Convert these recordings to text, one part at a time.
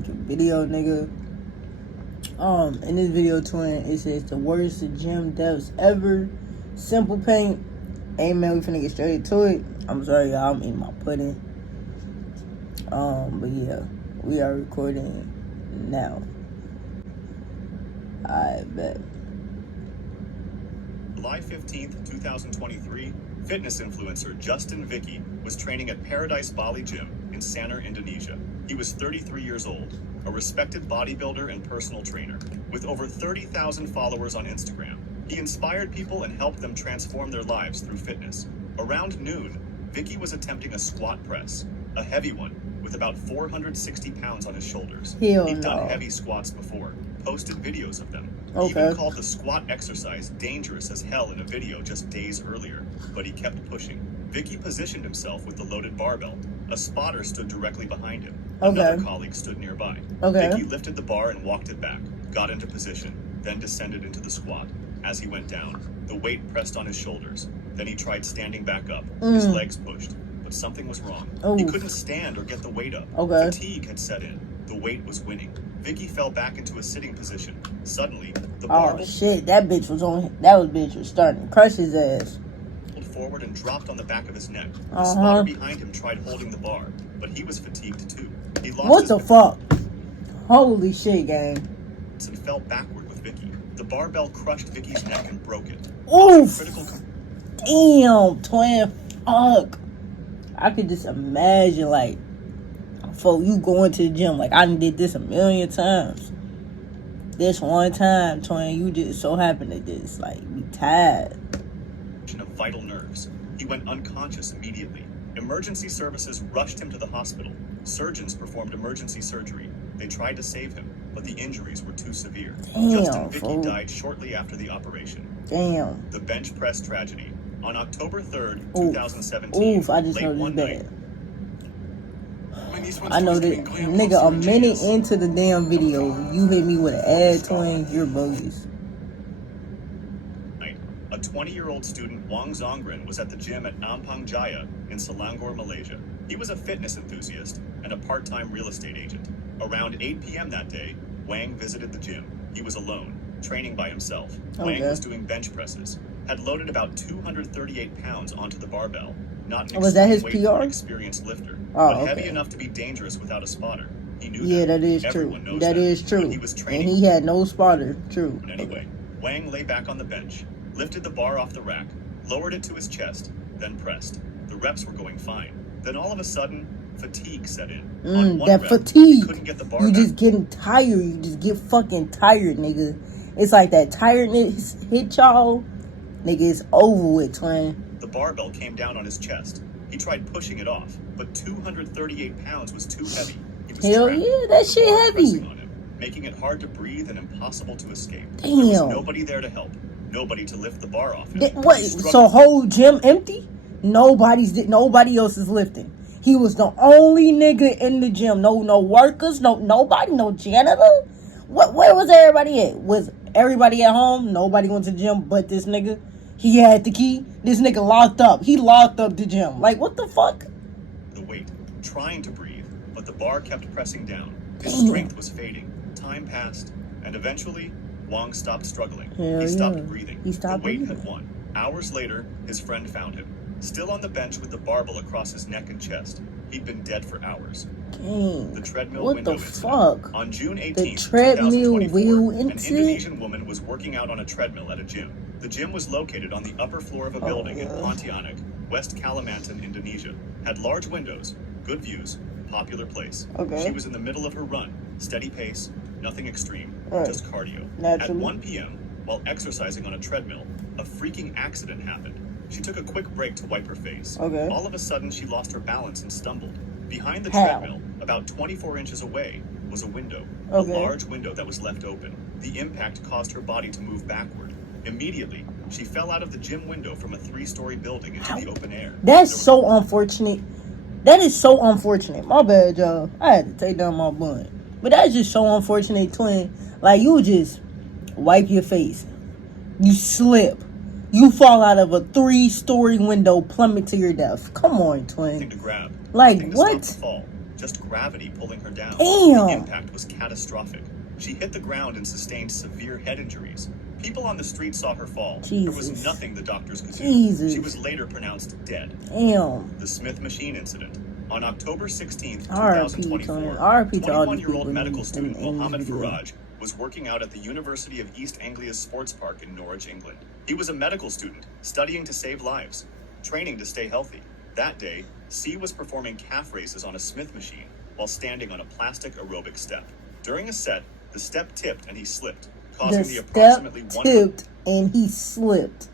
motherfucking video, nigga. In this video, twin, it says the worst gym deaths ever. Simple Paint. Hey, man, we finna get straight to it. I'm sorry, y'all. I'm eating my pudding. But yeah, we are recording now. I bet. July 15th, 2023, fitness influencer Justin Vicky was training at Paradise Bali Gym in Sanur, Indonesia. He was 33 years old, a respected bodybuilder and personal trainer. With over 30,000 followers on Instagram, he inspired people and helped them transform their lives through fitness. Around noon, Vicky was attempting a squat press, a heavy one, with about 460 pounds on his shoulders. He'd done heavy squats before, posted videos of them. He even called the squat exercise dangerous as hell in a video just days earlier, but he kept pushing. Vicky positioned himself with the loaded barbell. A spotter stood directly behind him. Another colleague stood nearby. Vicky lifted the bar and walked it back, got into position, then descended into the squat. As he went down, the weight pressed on his shoulders. Then he tried standing back up, his legs pushed, but something was wrong. He couldn't stand or get the weight up. Fatigue had set in. The weight was winning. Vicky fell back into a sitting position. Suddenly, the barbell... Oh shit, that bitch was starting to crush his ass. ...forward and dropped on the back of his neck. The spotter behind him tried holding the bar, but he was fatigued too. He lost what the fuck? Holy shit, gang. ...and fell backward with Vicky. The barbell crushed Vicky's neck and broke it. Oof! Damn, twin, fuck. I could just imagine, like, for you going to the gym, like, I done did this a million times. This one time, twin, you just so happen to just, like, be tired. ...of vital nerves. He went unconscious immediately. Emergency services rushed him to the hospital. Surgeons performed emergency surgery. They tried to save him, but the injuries were too severe. Justin Vicky died shortly after the operation. Damn. The bench press tragedy. On October 3rd, 2017, I just late know one this night. I know that, nigga, a minute into the damn video, you hit me with an ad, twin, you're bogus. A 20-year-old student, Wang Zongren, was at the gym at Ampang Jaya in Selangor, Malaysia. He was a fitness enthusiast and a part-time real estate agent. Around 8 p.m. that day, Wang visited the gym. He was alone, training by himself. Wang was doing bench presses, had loaded about 238 pounds onto the barbell. Not an extreme weight for an experienced lifter, but heavy enough to be dangerous without a spotter. He knew that is true. That is true. He was training. And he had no spotter. True. Anyway, Wang lay back on the bench, lifted the bar off the rack, lowered it to his chest, then pressed. The reps were going fine. Then all of a sudden, fatigue set in. That fatigue. He couldn't get the bar you back. Just getting tired. You just get fucking tired, nigga. It's like that tiredness hit y'all. Nigga, it's over with, twin. The barbell came down on his chest. He tried pushing it off, but 238 pounds was too heavy. He was Hell yeah, that shit heavy. On him, making it hard to breathe and impossible to escape. Damn. There was nobody there to help. Nobody to lift the bar off him. What? So whole gym empty? Nobody else is lifting. He was the only nigga in the gym. No workers. Nobody. No janitor. Where was everybody at? Was everybody at home? Nobody went to the gym but this nigga. He had the key. This nigga locked up. He locked up the gym. Like, what the fuck? The weight, trying to breathe, but the bar kept pressing down. His strength was fading. Time passed, and eventually, Wang stopped struggling. He stopped breathing. The weight had won. Hours later, his friend found him, still on the bench with the barbell across his neck and chest. He'd been dead for hours. Dang. The treadmill what window the fuck? On June 18th, the treadmill 2024, an Indonesian woman was working out on a treadmill at a gym. The gym was located on the upper floor of a building in Pontianak, West Kalimantan, Indonesia. Had large windows, good views, popular place. She was in the middle of her run, steady pace, nothing extreme, just cardio. At 1 p.m., while exercising on a treadmill, a freaking accident happened. She took a quick break to wipe her face. All of a sudden, she lost her balance and stumbled. Behind the treadmill, about 24 inches away, was a window, a large window that was left open. The impact caused her body to move backward. Immediately, she fell out of the gym window from a 3-story building into the open air. That's so unfortunate. That is so unfortunate. My bad, y'all. I had to take down my bun. But that's just so unfortunate, twin. Like, you just wipe your face. You slip. You fall out of a 3-story window, plummet to your death. Come on, twin. To grab. Like, what? just gravity pulling her down. Damn. The impact was catastrophic. She hit the ground and sustained severe head injuries. People on the street saw her fall. Jesus. There was nothing the doctors could do. Jesus. She was later pronounced dead. Damn. The Smith machine incident. On October 16, R.I.P. 2024, R.I.P. to all these 21-year-old people medical in student this Mohammed video. Faraj was working out at the University of East Anglia's sports park in Norwich, England. He was a medical student, studying to save lives, training to stay healthy. That day, C was performing calf raises on a Smith machine while standing on a plastic aerobic step. During a set, the step tipped and he slipped, causing the approximately tipped and he slipped.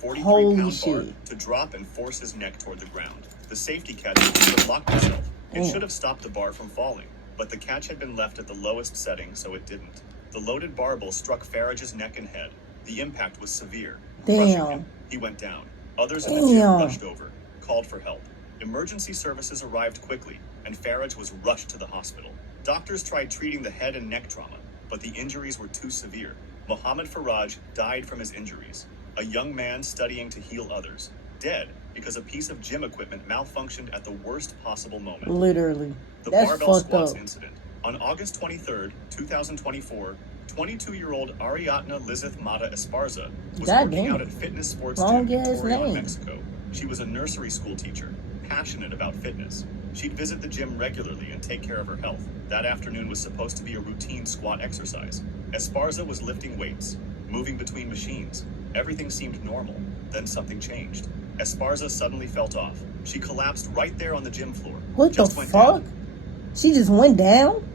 43-pound shit. bar to drop and force his neck toward the ground. The safety catch should have locked itself. It should have stopped the bar from falling, but the catch had been left at the lowest setting, so it didn't. The loaded barbell struck Faraj's neck and head. The impact was severe, crushing him. He went down. Others in the gym rushed over, called for help. Emergency services arrived quickly, and Faraj was rushed to the hospital. Doctors tried treating the head and neck trauma, but the injuries were too severe. Mohammed Faraj died from his injuries. A young man studying to heal others, dead because a piece of gym equipment malfunctioned at the worst possible moment. Literally. The That's barbell fucked squats up. incident. On August 23rd, 2024, 22-year-old Ariadna Lizeth Mata Esparza was working out at Fitness Sports Gym in Torreon, Mexico. She was a nursery school teacher, passionate about fitness. She'd visit the gym regularly and take care of her health. That afternoon was supposed to be a routine squat exercise. Esparza was lifting weights, moving between machines. Everything seemed normal. Then something changed. Esparza suddenly felt off. She collapsed right there on the gym floor. What the fuck? She just went down?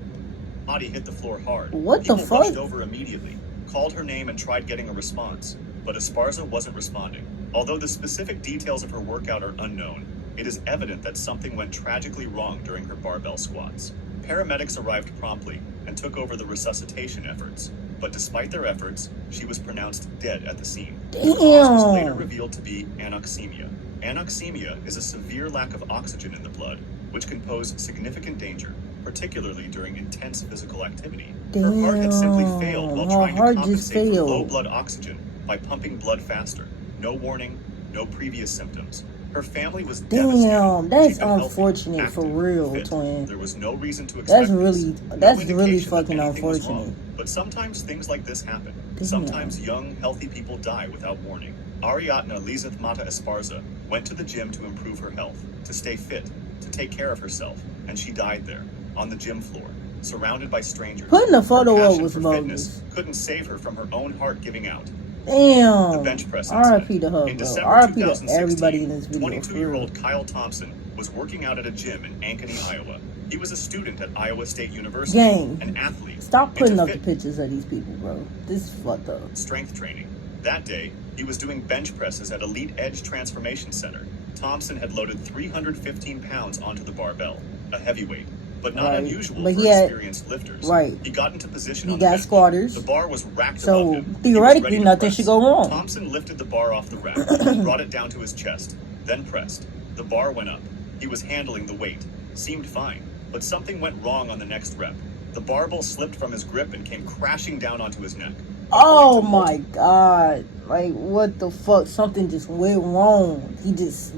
Body hit the floor hard. What the People fuck? rushed over immediately, called her name and tried getting a response, but Esparza wasn't responding. Although the specific details of her workout are unknown, it is evident that something went tragically wrong during her barbell squats. Paramedics arrived promptly and took over the resuscitation efforts, but despite their efforts, she was pronounced dead at the scene. The cause was later revealed to be anoxemia. Anoxemia is a severe lack of oxygen in the blood, which can pose significant danger, particularly during intense physical activity. Her heart had simply failed while trying to compensate for low blood oxygen by pumping blood faster. No warning, no previous symptoms. Her family was devastated. Damn, that's She'd been healthy, unfortunate active, for real, fit. twin. There was no reason to expect That's this. No really indication that fucking anything was unfortunate. wrong. But sometimes things like this happen. Damn. Sometimes young, healthy people die without warning. Ariadna Lizeth Mata Esparza went to the gym to improve her health, to stay fit, to take care of herself, and she died there, on the gym floor, surrounded by strangers. Putting the photo Her up passion was for bogus. fitness couldn't save her from her own heart giving out. The Damn. bench press R.I.P. to incident. her, In bro. December R.I.P. to 2016, everybody in this video. 22-year-old Kyle Thompson was working out at a gym in Ankeny, Iowa. He was a student at Iowa State University, Gang. an athlete. Stop putting into up the pictures of these people, bro. This is fucked up. strength training. That day, he was doing bench presses at Elite Edge Transformation Center. Thompson had loaded 315 pounds onto the barbell, a heavyweight, but not Right. unusual But for he had- experienced lifters. right. He got into position He on the got bench. squatters. The bar was racked So, above him. He was theoretically, ready to nothing press. should go wrong. Thompson lifted the bar off the rack, brought it down to his chest, then pressed. The bar went up. He was handling the weight. Seemed fine, but something went wrong on the next rep. The barbell slipped from his grip and came crashing down onto his neck. Oh According to my god. Like, what the fuck? Something just went wrong. It just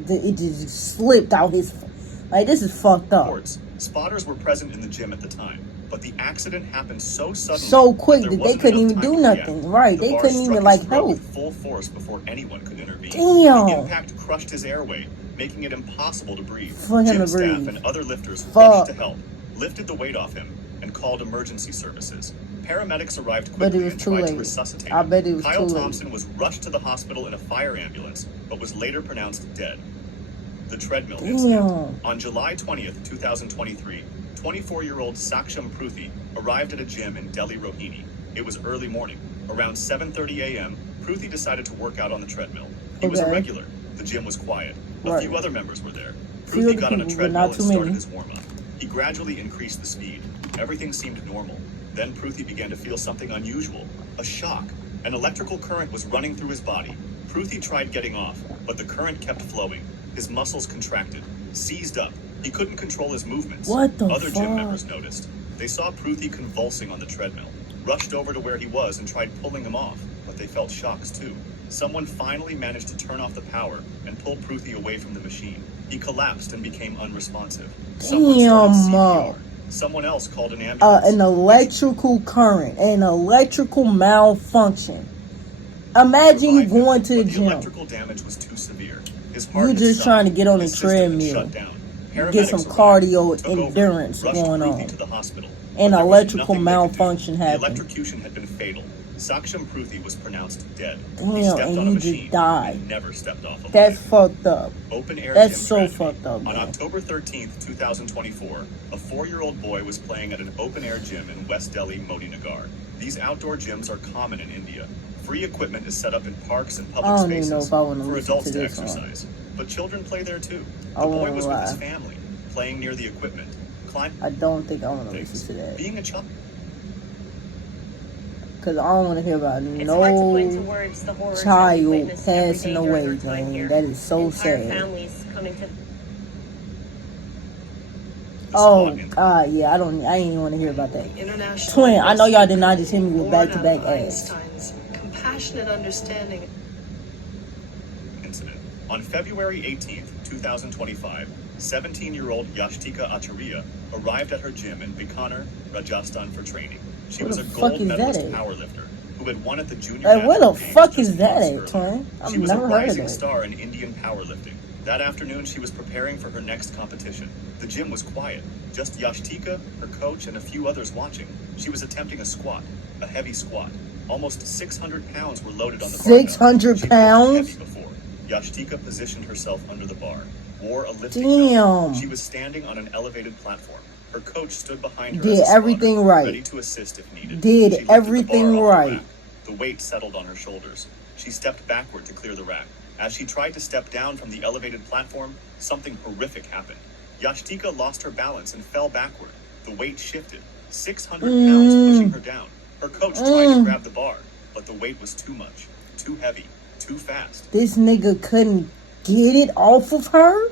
slipped out his... Like, this is fucked up. reports, spotters were present in the gym at the time, but the accident happened so suddenly, So quick there that they wasn't couldn't enough even time do to nothing. react. Right, The they bar couldn't struck even, his like, throat help. with full force before anyone could intervene. Damn. The impact crushed his airway, making it impossible to breathe. For him Gym to staff breathe. and other lifters Fuck. rushed to help, lifted the weight off him, and called emergency services. Paramedics arrived But it quickly was and too tried to late. resuscitate I him. bet it was Kyle too late. Thompson was rushed to the hospital in a fire ambulance, but was later pronounced dead. The treadmill incident. On July 20th, 2023, 24-year-old Saksham Pruthi arrived at a gym in Delhi, Rohini. It was early morning. Around 7:30 a.m., Pruthi decided to work out on the treadmill. He was a Okay. regular. The gym was quiet. A Right. few other members were there. Few Pruthi other got on a people, but treadmill not and too started many. his warm-up. He gradually increased the speed. Everything seemed normal. Then Pruthi began to feel something unusual. A shock. An electrical current was running through his body. Pruthi tried getting off, but the current kept flowing. His muscles contracted, seized up. He couldn't control his movements. What the Other fuck? gym members noticed. They saw Pruthi convulsing on the treadmill, rushed over to where he was and tried pulling him off, but they felt shocks too. Someone finally managed to turn off the power and pull Pruthi away from the machine. He collapsed and became unresponsive. Damn. Someone else called an ambulance. An electrical current, an electrical malfunction. Imagine you going to the The gym. electrical damage was too severe. His heart You had just stopped. trying to get on a His system had treadmill. shut down. Get some Paramedics cardio arrived, took over, endurance rushed going Pruthi on. to the hospital. An But there was electrical nothing they could do. malfunction happened. The electrocution had been fatal. Saksham Pruthi was pronounced dead. Damn, He stepped and on a you machine just died. and never stepped off a That's line. fucked up. Open air That's gym so tragedy. fucked up, On man. October 13th, 2024, a 4-year-old boy was playing at an open air gym in West Delhi, Modi Nagar. These outdoor gyms are common in India. Free equipment is set up in parks and I public don't even know spaces if I want to for listen adults to to this one. exercise. But children play there too. I The boy won't was with his lie. family, playing near the equipment. I don't think I want to listen to that. Being a child. Because I don't want to hear about It's hard to put into no words the horrors that we child witnessed every passing day during away, our time man. here. That is so Entire sad. families coming to Oh, God, yeah, I ain't even want to hear about that. Twin, I know y'all did not just hit me with back-to-back ass. Einstein's compassionate understanding. Incident. On February 18th, 2025, 17-year-old Yashtika Acharya arrived at her gym in Bikaner, Rajasthan for training. She Where was the a fuck gold is that medalist at? powerlifter who had won at the junior Like, where the national fuck games is just that months at, earlier. twin? I've She was a never heard of rising that. star in Indian powerlifting. That afternoon, she was preparing for her next competition. The gym was quiet. Just Yashtika, her coach, and a few others watching. She was attempting a squat, a heavy squat. Almost 600 pounds were loaded on the barbell. 600 She lifted pounds? heavy before. Yashtika positioned herself under the bar, wore a lifting Damn. belt. She was standing on an elevated platform. Her coach stood behind her Did as a everything spotter, right. ready to assist if needed. Did She lifted the everything bar off the right. rack. The weight settled on her shoulders. She stepped backward to clear the rack. As she tried to step down from the elevated platform, something horrific happened. Yashtika lost her balance and fell backward. The weight shifted, 600 pounds pushing her down. Her coach tried to grab the bar, but the weight was too much, too heavy, too fast. This nigga couldn't get it off of her?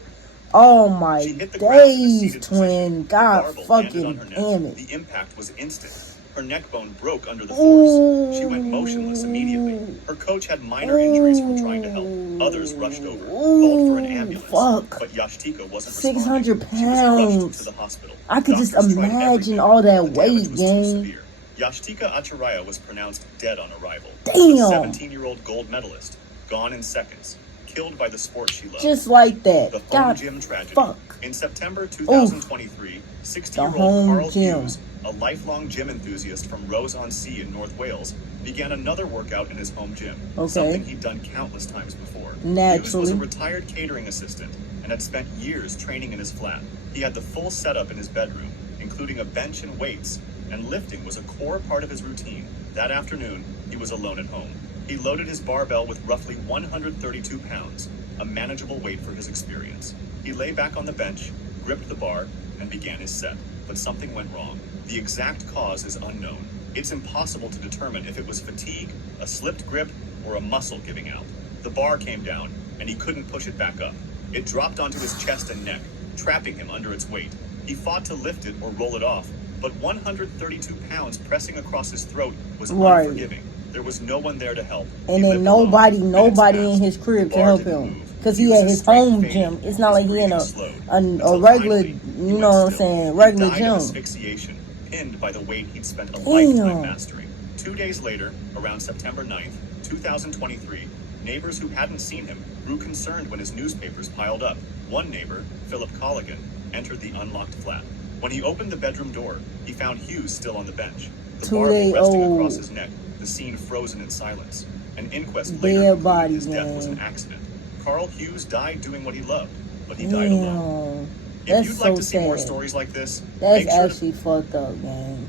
Oh my She hit the ground in a days, seated twin. position. The God barbell landed fucking on her neck. damn it. The impact was instant. Her neck bone broke under the force. She went motionless immediately. Her coach had minor injuries from trying to help. Others rushed over, called for an ambulance. Fuck. But Yashtika wasn't 600 responding. She was rushed pounds. to the hospital. I could just Doctors tried imagine everything. all that The damage weight, was too gang. severe. Yashtika Acharya was pronounced dead on arrival. Damn. The 17-year-old gold medalist, gone in seconds, killed by the sport she loved. Just like that. The home God gym tragedy. fuck. In September 2023, 60-year-old home Carl gym. Hughes, a lifelong gym enthusiast from Rose-on-Sea in North Wales, began another workout in his home gym, Okay. something he'd done countless times before. Hughes was Naturally. a retired catering assistant and had spent years training in his flat. He had the full setup in his bedroom, including a bench and weights, and lifting was a core part of his routine. That afternoon, he was alone at home. He loaded his barbell with roughly 132 pounds, a manageable weight for his experience. He lay back on the bench, gripped the bar, and began his set. But something went wrong. The exact cause is unknown. It's impossible to determine if it was fatigue, a slipped grip, or a muscle giving out. The bar came down, and he couldn't push it back up. It dropped onto his chest and neck, trapping him under its weight. He fought to lift it or roll it off, but 132 pounds pressing across his throat was Right. unforgiving. There was no one there to help. And He then lived nobody alone. Minutes in passed. his crib The to bar help didn't him. move. Because he Hughes' had his strength home faded. gym. It's not His like he in breathing a slowed. a Until regular, finally, he you went know what I'm still. saying, He regular died gym. of asphyxiation, pinned by the weight he'd spent a lifetime mastering. 2 days later, around September 9th, 2023, neighbors who hadn't seen him grew concerned when his newspapers piled up. One neighbor, Philip Colligan, entered the unlocked flat. When he opened the bedroom door, he found Hughes still on the bench. The barbell resting across his neck, the scene frozen in silence. An inquest later Dead concluded body, his death was an man. accident. Carl Hughes died doing what he loved, but he died alone. Damn. If That's you'd so like to see more sad. stories like this, That's make sure to actually fucked up, gang.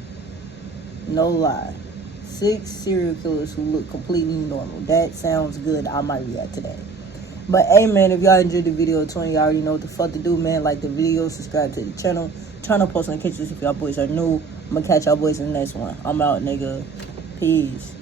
No lie. 6 serial killers who look completely normal. That sounds good. I might react to that. But hey, man, if y'all enjoyed the video, 20, y'all already know what the fuck to do, man. Like the video, subscribe to the channel. Turn on post notifications if y'all boys are new. I'm gonna catch y'all boys in the next one. I'm out, nigga. Peace.